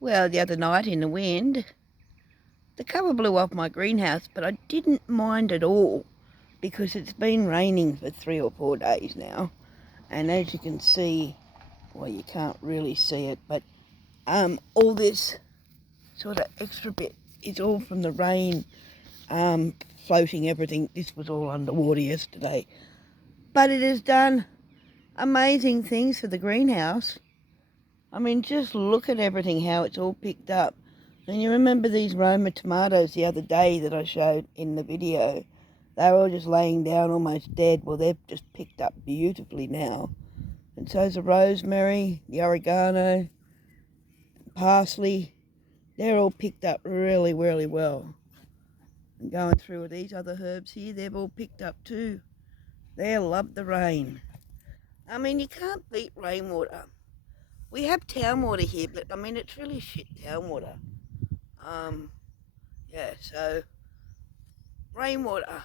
Well, the other night in the wind, the cover blew off my greenhouse, but I didn't mind at all because it's been raining for 3 or 4 days now. And as you can see, well, you can't really see it, but all this sort of extra bit is all from the rain, floating everything. This was all underwater yesterday. But it has done amazing things for the greenhouse. I mean, just look at everything, how it's all picked up. And you remember these Roma tomatoes the other day that I showed in the video? They were all just laying down almost dead. Well, they've just picked up beautifully now. And so's the rosemary, the oregano, parsley. They're all picked up really, really well. And going through with these other herbs here, they've all picked up too. They love the rain. I mean, you can't beat rainwater. We have town water here, but I mean, it's really shit town water. Yeah, so rainwater,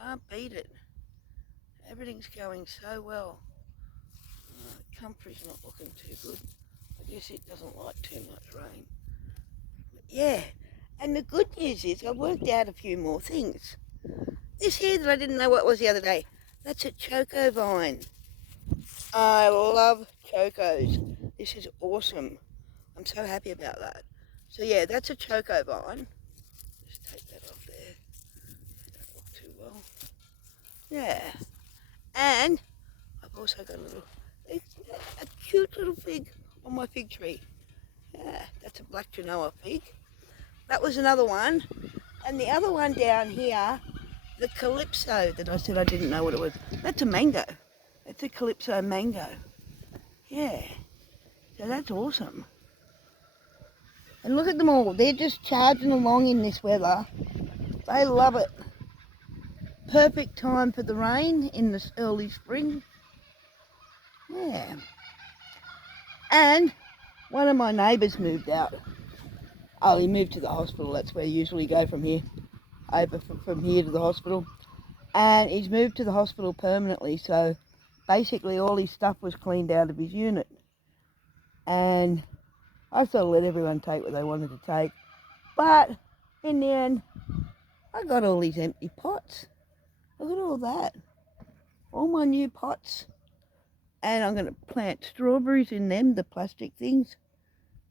can't beat it. Everything's going so well. Comfrey's not looking too good. I guess it doesn't like too much rain. But yeah, and the good news is I worked out a few more things. This here that I didn't know what was the other day, that's a choco vine. I love chocos. This is awesome. I'm so happy about that. So yeah, that's a choco vine. Just take that off there. They don't look too well. Yeah. And I've also got a cute little fig on my fig tree. Yeah, that's a black Genoa fig. That was another one. And the other one down here, the Calypso that I said I didn't know what it was. That's a mango. It's a Calypso mango. Yeah. So that's awesome. And look at them all. They're just charging along in this weather. They love it. Perfect time for the rain in this early spring. Yeah. And one of my neighbours moved out. Oh, he moved to the hospital. That's where you usually go from here. Over from here to the hospital. And he's moved to the hospital permanently. So basically all his stuff was cleaned out of his unit. And I sort of let everyone take what they wanted to take. But in the end, I got all these empty pots. Look at all that. All my new pots. And I'm going to plant strawberries in them, the plastic things.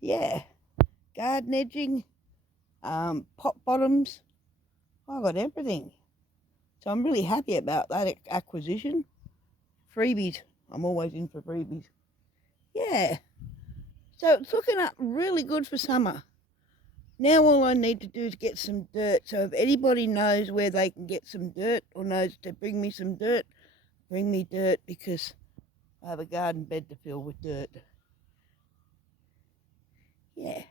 Yeah. Garden edging, pot bottoms. I got everything. So I'm really happy about that acquisition. Freebies. I'm always in for freebies. Yeah. So it's looking up really good for summer. Now all I need to do is get some dirt. So if anybody knows where they can get some dirt or knows to bring me some dirt, bring me dirt because I have a garden bed to fill with dirt. Yeah.